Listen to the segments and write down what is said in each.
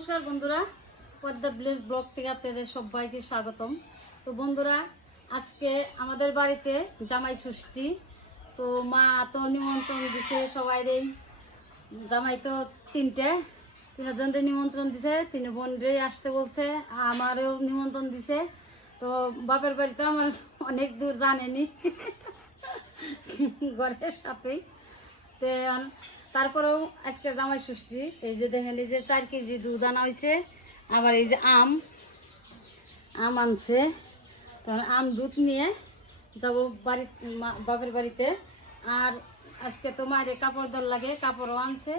নমস্কার বন্ধুরা, Padma bless blog থেকে আপনাদের সবাইকে স্বাগতম। তো বন্ধুরা, আজকে আমাদের বাড়িতে জামাই ষষ্ঠী। তো মা তো নিমন্ত্রণ দিছে সবাইরেই। জামাই তো তিনজনকে নিমন্ত্রণ দিছে, 3 বোনরে আসতে বলছে, আমারও নিমন্ত্রণ দিছে। তো বাপের বাড়িতে আমার অনেক দূর, জানেনি ঘরের সাথেই। তো তারপরেও আজকে জামাই ষষ্ঠী, এই যে দেখেন, এই যে 4 কেজি দুধ আনা হয়েছে, আবার এই যে আম আনছে। তখন আম দুধ নিয়ে যাব বাড়ি, বাপের বাড়িতে। আর আজকে তো মায়ের কাপড় দর লাগে, কাপড়ও আনছে।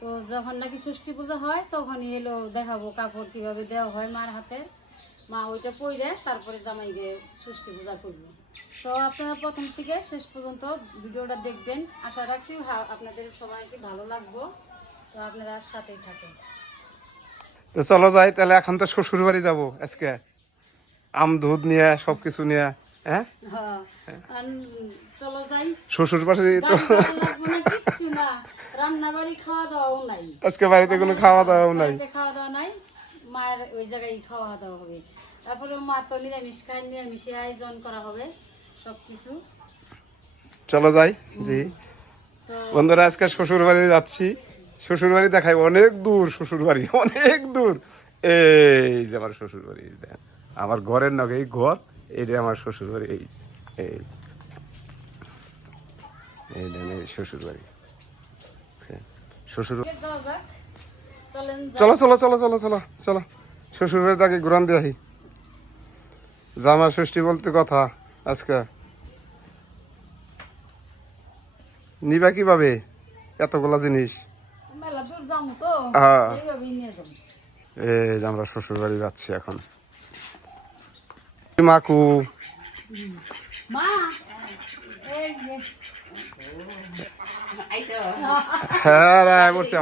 তো যখন নাকি ষষ্ঠী পূজা হয় তখনই এলো দেখাবো কাপড় কিভাবে দেওয়া হয় মার হাতে। মা ওইটা পরে তারপরে জামাইকে ষষ্ঠী পূজা করবো। তো আপনারা প্রথম থেকে শেষ পর্যন্ত ভিডিওটা দেখবেন, আশা রাখছি আপনাদের সবাইকে ভালো লাগবো। তো আপনারা সাথেই থাকেন। তো চলো যাই তাহলে। এখন তো শ্বশুর বাড়ি যাবো আজকে, আম দুধ নিয়ে সবকিছু নিয়ে। হ্যাঁ, চলো যাই। শ্বশুর বাড়ি তো কিচ্ছু না, রান্না বাড়ি খাওয়া দাওয়াও নাই আজকে, বাড়িতে কোনো খাওয়া দাওয়াও নাই। খাওয়া দাওয়া নাই, মায়ের ওই জায়গায় খাওয়া দাওয়া হবে। তারপরে মা তো নিরামিষ খায়, নিরামিষে আয়োজন করা হবে সবকিছু। চলো যাই। জি বন্ধুরা, আজকে শ্বশুর বাড়ি যাচ্ছি। শ্বশুর বাড়ি দেখাই, অনেক দূর শ্বশুর বাড়ি, অনেক দূর। এই যে আমার শ্বশুর বাড়ি, আমার ঘরের নগে এই ঘর, এইটা আমার শ্বশুর বাড়ি। এই এই শ্বশুর বাড়ি, শ্বশুর। চলো চলো চলো চলো চলো চলো, শ্বশুর বাড়ি তাকে ঘুরান দিয়ে আহি। জামা ষষ্ঠী বলতে কথা, আজকে নিবা কিভাবে এতগুলা জিনিস? হ্যাঁ, এই যে আমরা শ্বশুর বাড়ি যাচ্ছি এখন। মাকু হ্যাঁ রায় পড়ছি,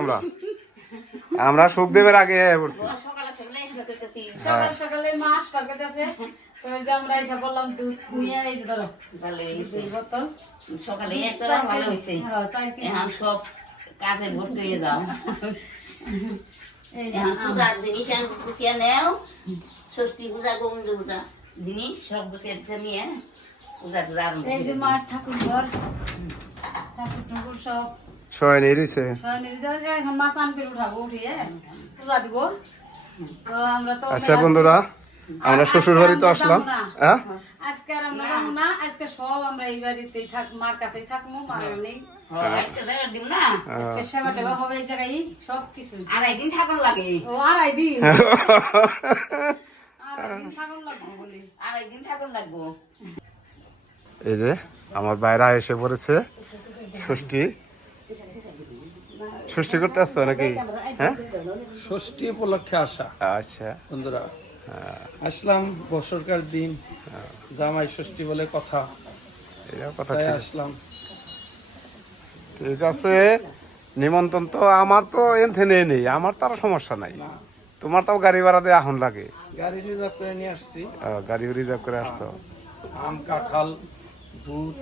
আমরা সুখদেবের আগে পড়ছি। সকালে সকালে মা আসবার কাছে, তো এই যে আমরা এসে বললাম দুধ নিয়ে, এই যে ধরো বোতল। সকালে ভালো হয়েছে, এখন সব কাজে ভর্তি হয়ে যাও। পূজার জিনিস গুছিয়ে নেও, ষষ্ঠী পূজা গোবিন্দ পূজা জিনিস সব গুছিয়ে নিয়ে পূজা টুজা আরম্ভ। এই যে মার ঠাকুর ঘর, ঠাকুর ঠাকুর সব সবাই নিয়ে দিছে। এখন মা চান করে উঠাবো, উঠিয়ে পূজা দিব। তো আমরা তো আচ্ছা বন্ধুরা, আমরা শ্বশুর বাড়ি তো আসলাম। হ্যাঁ, আজকে আর আমরা যাবো না, আজকে সব আমরা এই বাড়িতেই থাক, মার কাছেই থাকবো। মার নেই আজকে দিব না, আজকে সেবা টেবা হবে এই জায়গায়, সব কিছু। 2.5 দিন থাকার লাগে। ও 2.5 দিন, 2.5 দিন থাকুন লাগবো বলি, 2.5 দিন থাকুন লাগবো। এই যে আমার বাইরা এসে পড়েছে। ষষ্ঠী ষষ্ঠী করতে আসছো নাকি? হ্যাঁ, ষষ্ঠী উপলক্ষে আসা আচ্ছা বন্ধুরা, আসলাম। বছরকার দিন, জামাই ষষ্ঠী বলে কথা, কথা তাই ঠিক। আসলাম। ঠিক আছে, নিমন্ত্রণ তো আমার তো এনথে নেই, আমার তার সমস্যা নাই। তোমার তাও গাড়ি ভাড়া দিয়ে আহন লাগে, গাড়ি রিজার্ভ করে নিয়ে আসছি। গাড়ি রিজার্ভ করে আসতো। আম, কাঁঠাল, দুধ।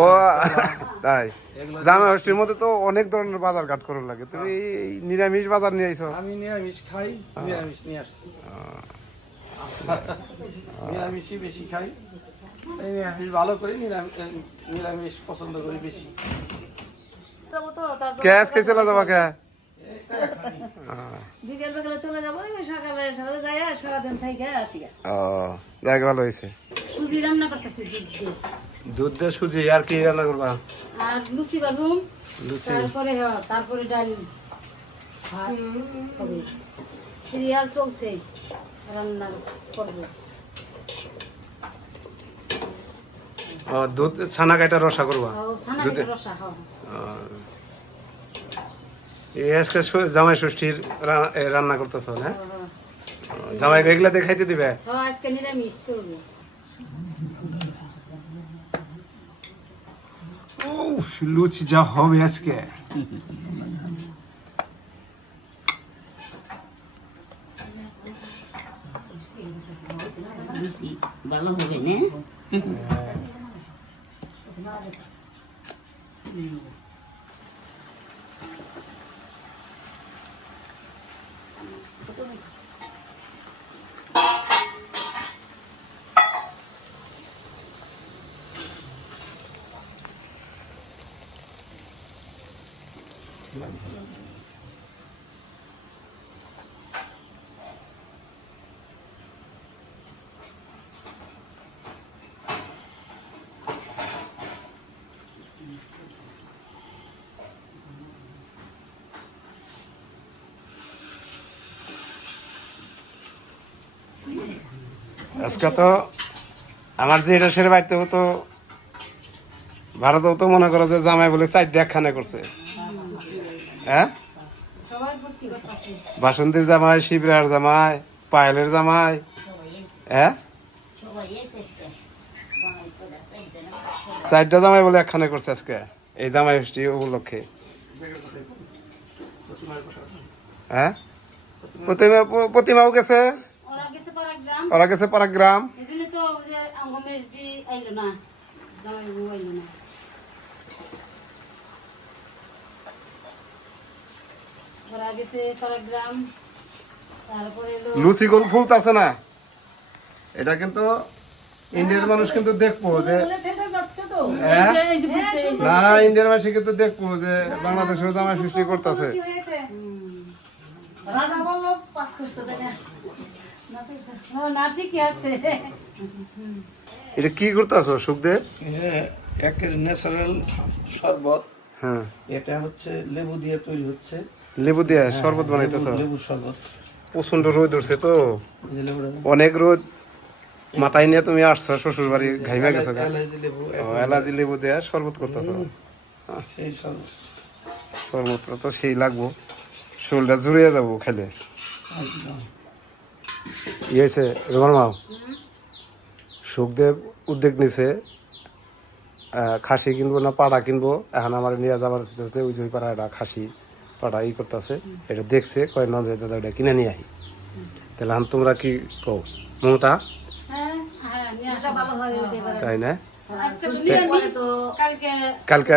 ও তাই, জামা ষষ্ঠীর মধ্যে তো অনেক ধরনের বাজার ঘাট করার লাগে। তুমি এই নিরামিষ বাজার নিয়ে আইছো? আমি নিরামিষ খাই, নিরামিষ নিয়ে আসছি। নিরামিষই বেশি খাই, এই নিরামিষ ভালো করি, নিরামিষ পছন্দ করি বেশি। যাবো তো, তার জন্য ক্যাশ কে চলে যাবা কে? বিকেল বিকেলে চলে যাবো, সকালে সকালে যাই, সারাদিন থেকে আসি। ও জায়গা ভালো হয়েছে। সুজি রান্না করতেছি, দুধ দিয়ে। দুধ দিয়ে সুজি, আর কি রান্না করবা? আর লুচি বানুম, লুচি, তারপরে ডাল ভাত হবে। সিরিয়াল চলছে, রান্না করবো। দুধ ছানা কাটা রসা করবা? ছানা দুধে রসা হবে। আজকে জামাই ষষ্ঠীর রান্না করতেছ না? জামাই এগুলা দিয়ে খাইতে দিবে? আজকে নিরামিষ চলবে। লুচি যা হবে আজকে। ভালো হবে না? আজকে তো আমার যে রসের বাড়িতেও তো ভারতেও তো মনে করো যে জামাই বলে 4 একখানে করছে। হ্যাঁ, সবাই ভর্তি করতেছে। বাসন্তীর জামাই, শিবরার জামাই, পায়েলের জামাই। হ্যাঁ, সবাই এসেছে বানাই করে চাইতে না 4টা জামাই বলে একখানে করছে আজকে এই জামাই ষষ্ঠী উপলক্ষে। হ্যাঁ, প্রতিমাও গেছে, ওরা গেছে পারাগ্রাম, ওরা গেছে পারাগ্রাম। এই জন্য তো যে আঙ্গমেশ দি আইলো না, জামাই বউ আইলো না। ওরা গেছে পারাগ্রাম, তারপরে এলো লুচি গোল ফুলতাছে না, এটা কিন্তু ইন্ডিয়ার মানুষ কিন্তু দেখবো যে হ্যাঁ? এই যে বুঝছে, এই যে না, ইন্ডিয়ার মানুষ কিন্তু দেখবো যে বাংলাদেশের জামাই ষষ্ঠী করতেছে। রাধা বলল পাস করছে দেখা। না ঠিকই আছে। এটা কি করতেছো সুখদেব? একের ন্যাচারাল শরবত, হ্যাঁ, এটা হচ্ছে লেবু দিয়ে তৈরি হচ্ছে। লেবু দিয়ে শরবত বানাইতেছ? লেবুর শরবত। প্রচন্ড রোদ উঠছে তো, এই যে লেবুটা অনেক রোদ মাথায় নিয়ে তুমি আসছো শ্বশুর বাড়ি, ঘাইমা গেছো গা? এলাচি লেবু, এলাচি লেবু দিয়ে শরবত করতেছো? সেই শরবত। শরবতটা তো সেই লাগবো, শরীরটা জুড়িয়ে যাবো খেলে। একদম। ই হয়েছে রোমান মাও, সুখদেব উদ্যোগ নিছে খাসি কিনবো না পাড়া কিনবো, এখন আমার নিয়ে যাবার হচ্ছে ওই যে ওই পাড়া এটা খাসি পাড়া ই করতেছে, এটা দেখছে কয় ন যে দাদা এটা কিনে নিয়ে আহি। তাহলে এখন তোমরা কি কও মমতা? হ্যাঁ, হ্যাঁ, নিয়ে আসা ভালো হয় হতে পারে। তাই না? আজকে নিরামিষ, কালকে কালকে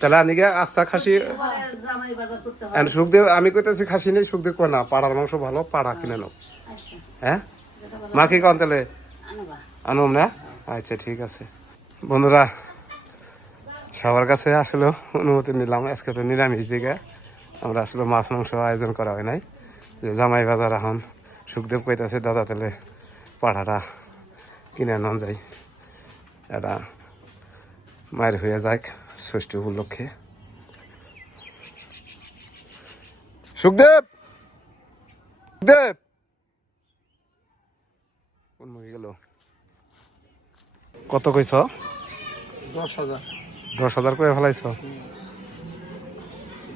তাহলে আমি গিয়ে আস্তা খাসি পরে জামাই বাজার করতে হবে। And সুখদেব, আমি কইতেছি খাসি নেই, সুখদেব কয় না পাড়ার মাংস ভালো, পাড়া কিনে নাও। আচ্ছা, হ্যাঁ, মা কি কন তাহলে আনবা। আনুম না? আচ্ছা ঠিক আছে। বন্ধুরা, সবার কাছে আসলে অনুমতি নিলাম, আজকে তো নিরামিষ দিকে আমরা আসলে মাছ মাংস আয়োজন করা হয় নাই, যে জামাই বাজার এখন সুখদেব কইতাছে দাদা তাহলে পাড়াটা কিনে আনন যাই, এটা মায়ের হয়ে যাক ষষ্ঠী উপলক্ষে। সুখদেব, সুখদেব কোন মুখে গেল? কত কইছ? 10,000। 10,000 করে ফেলাইছ?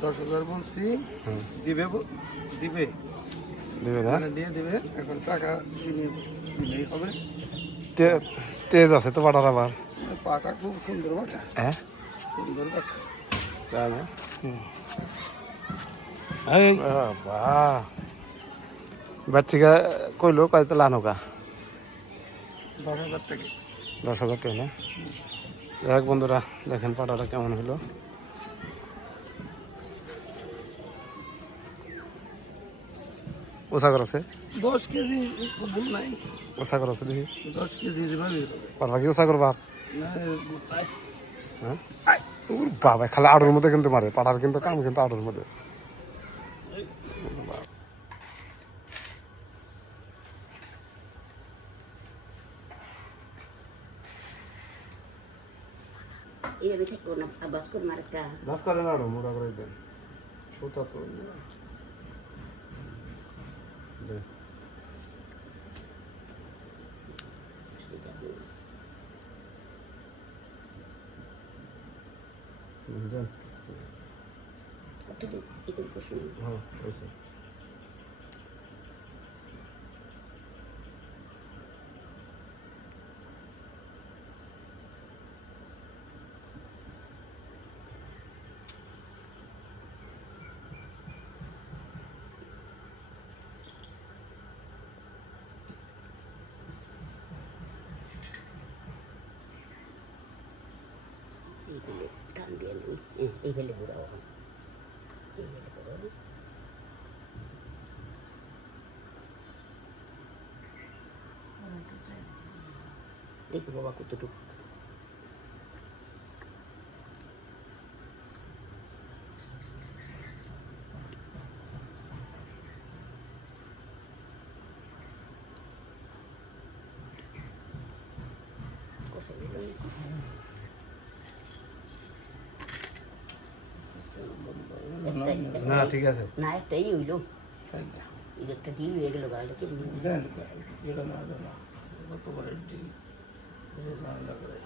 10,000 বলছি, দিবে দিবে দিবে না? মানে দিয়ে দিবে। এখন টাকা দিলেই হবে। তেজ আছে তো পাঠার আবার। পাটা খুব সুন্দর বাটা, হ্যাঁ, সুন্দর বাটা। তাই না? এই বাহ, বাচ্চিকা কইলো কয় তো লানোকা 10,000 টাকা। 10,000 টাকা না? যাক বন্ধুরা, দেখেন পাটাটা কেমন হলো। ওষা করছে, 10 কেজি ভুল নাই। ওষা করছে দেখি 10 কেজি যেভাবে পারবা কি ওষা করবা? না গোটায়। হ্যাঁ, বাবা খালি আড়ুর মধ্যে কিন্তু মারে, পাটার কিন্তু কাম কিন্তু আড়ুর মধ্যে। এইভাবে থাকবো না, আবাস করবো আরেকটা। নাচ করে না আড়ু মোটা করে দেন, সুতা তো দে। দেন। একটু প্রশ্ন হ্যাঁ, হয়েছে। এইগুলো টান দিয়ে নিই, এইভাবে ঘুরাও। এইভাবে ঘুরাও। দেখি বাবা কতটুকু না ঠিক আছে না একটাই হইলো তাই না? এই একটা ডিল হয়ে গেল গাড়িটা কি দেন এটা না এটা না কত বড় ডিল ঝামেলা করে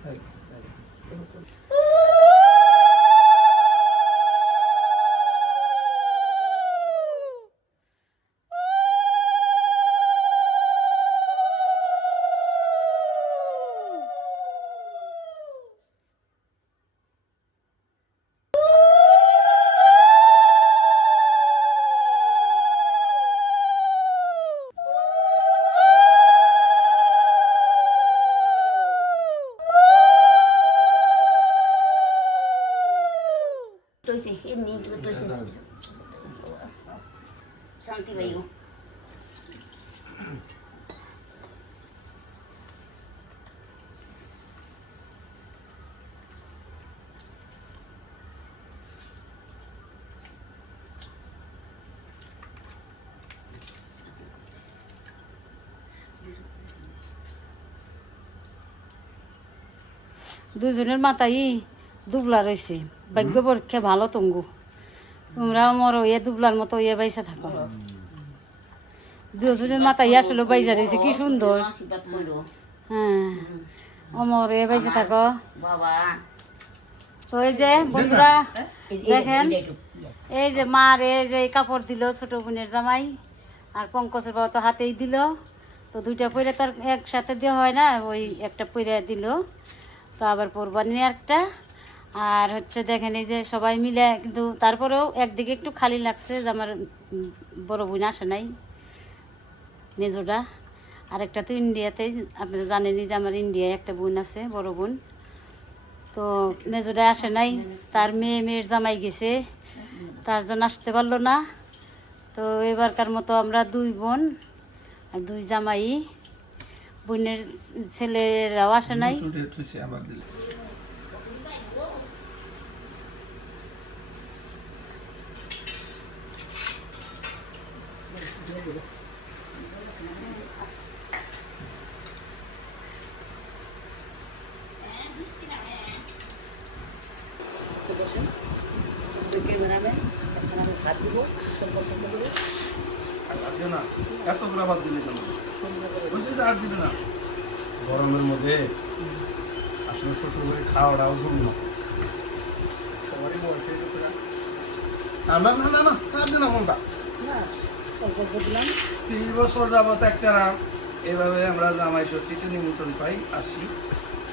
তাই তাই তৈছে এমনি তৈছে শান্তি ভাই দুজনের মাথায় দুবলা রয়েছে ভাগ্য পরীক্ষা ভালো তঙ্গু তোমরা আমার ইয়ে দুবলার মতো ইয়ে বাইসা থাকো দুজনের মাথায় আসলে বাইসা রয়েছে কি সুন্দর আশীর্বাদ করো হ্যাঁ অমর এ বাইসা থাকো বাবা তো এই যে বন্ধুরা দেখেন একটু এই যে মার এই যে এই কাপড় দিল ছোট বোনের জামাই আর পঙ্কজের বাবা তো হাতেই দিল তো দুইটা পরে তার একসাথে দেওয়া হয় না ওই একটা পরে দিল তো আবার পরবানি একটা আর হচ্ছে দেখেন এই যে সবাই মিলে কিন্তু তারপরেও একদিকে একটু খালি লাগছে যে আমার বড় বোন আসে নাই মেজোটা আরেকটা তো ইন্ডিয়াতেই আপনারা জানেনই যে আমার ইন্ডিয়ায় একটা বোন আছে বড় বোন তো মেজোটা আসে নাই তার মেয়ের জামাই গেছে তার জন্য আসতে পারলো না তো এবারকার মতো আমরা দুই বোন আর দুই জামাই বোনের ছেলেরাও আসে নাই ছুটে ছুটে আবার দিলে আর দিও না এত করে আবার দিলে কেন বলছি যে আর দিবে না গরমের মধ্যে আসলে শ্বশুর বাড়ি খাওয়াটাও জন্য সবারই বয়স হয়ে গেছে না না না না না আর দিন মনটা 30 বছর যাবত একটা এভাবে আমরা জামাই ষষ্ঠীতে নিমন্ত্রণ পাই আসি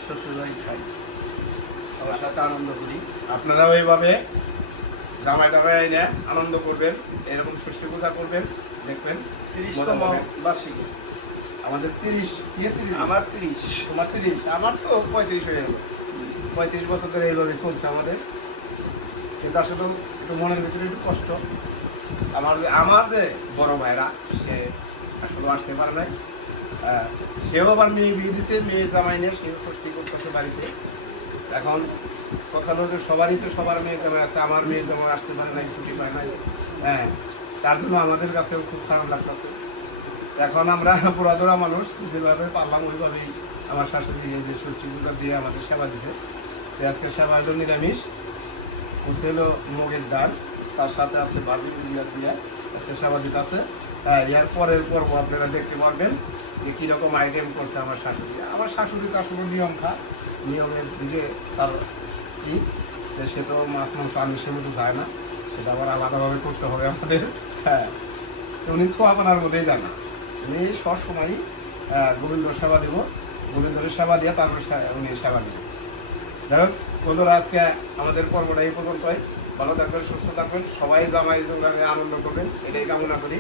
শ্বশুরবাড়ি খাই সবার সাথে আনন্দ করি আপনারাও এইভাবে জামাই টামাই এনে আনন্দ করবেন এরকম ষষ্ঠী পূজা করবেন দেখবেন 30তম বার্ষিকী আমাদের 30 আমার 30 তোমার 30 আমার তো 35 হয়ে গেল 35 বছর ধরে এইভাবে চলছে আমাদের কিন্তু আসলে একটু মনের ভিতরে একটু কষ্ট আমার যে বড় ভাইরা সে আসলে আসতে পারে নাই সেও আবার মেয়ে বিয়ে দিছে মেয়ের জামাই নিয়ে সেও ষষ্ঠী করতেছে বাড়িতে এখন কথা হলো যে সবারই তো সবার মেয়ের জামাই আছে আমার মেয়ের জামাই আসতে পারে নাই ছুটি পায় নাই হ্যাঁ তার জন্য আমাদের কাছেও খুব খারাপ লাগতেছে এখন আমরা পুরাদোড়া মানুষ যেভাবে পারলাম ওইভাবেই আমার শাশুড়ি এই যে ষষ্ঠী পূজা দিয়ে আমাদের সেবা দিতে আজকে সেবা হলো নিরামিষ হচ্ছে হলো মুগের ডাল তার সাথে আছে ভাজি দিয়ে আজকে সেবা দিতে আছে এর পরের পর্ব আপনারা দেখতে পারবেন যে কীরকম আইটেম করছে আমার শাশুড়ি তো আসলে নিয়মের দিকে তার কি যে সে তো মাছ মাংস আমিষের মতো যায় না সেটা আবার আলাদাভাবে করতে হবে আমাদের হ্যাঁ তো উনি ছোয়াপানার মধ্যেই যায় না উনি সবসময়ই গোবিন্দর সেবা দেব গোবিন্দরের সেবা দিয়ে তারপর উনি সেবা দেবেন যাই হোক বন্ধুরা আজকে আমাদের পর্বটা এই পর্যন্তই ভালো থাকবেন সুস্থ থাকবেন সবাই জামাই জোগাড়ে আনন্দ করবেন এটাই কামনা করি